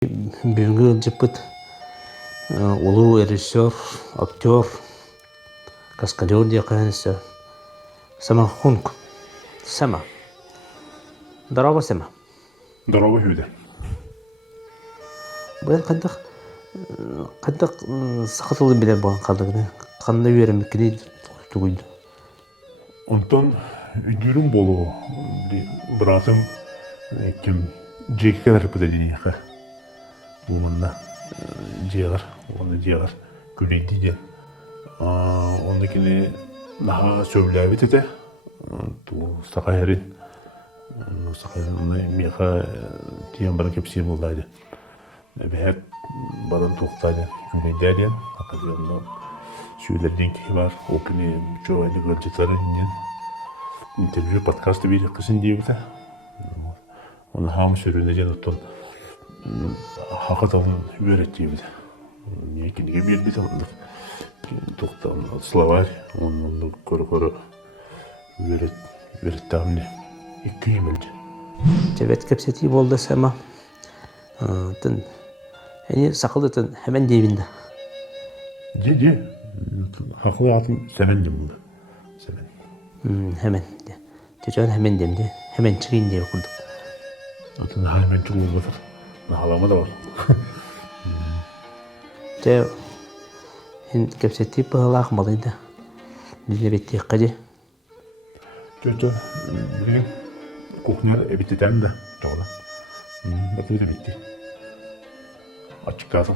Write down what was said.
Бүгүнкү ылжыппыт улуу режиссер, актер, каскадер дияканысы Сама Хунг. Сама. Дорога Сама. Дорога хүйдө. Бұл қандақ сақытылы білер болған қалдығыны. Қандай өремеккені түгілді. Онтон үдүрүм болу братым ким жеккелер педагогика. Бумында жегар, оны жегар күнейди ден. Оны кини наха сөйләбит ете. Ту сакайрин. Сакайрин меха тиен бара кепси булдайды. Бәһәт баран туктайды. Күнейди ден. Академия сөйләрден ки бар. Окуни чөйдө гөлҗетләрен интервью подкасты бир кышын дейбита. Оны хам сөрүнө жана оттон хакатан үйрөт дейбита. Некиге берди тандык. Токтон словарь, оны көрө үйрөт тамны. 2 емелди. Жебет кепсети болды Сама. Тын әне сақылдытын hemen дейбинді. Же. Хакылы атым сәмен дем булду. Сәмен. Hemen. Течен hemen демді. Hemen чыгын деп курдук. Атын халмен чыгып отыр. Халама да бар. Те кепсети баалаах малыйда. Биле бетти кади. Чөтө билин кухня эбитетен да. Тола. Бетте битти. Açık kalsın.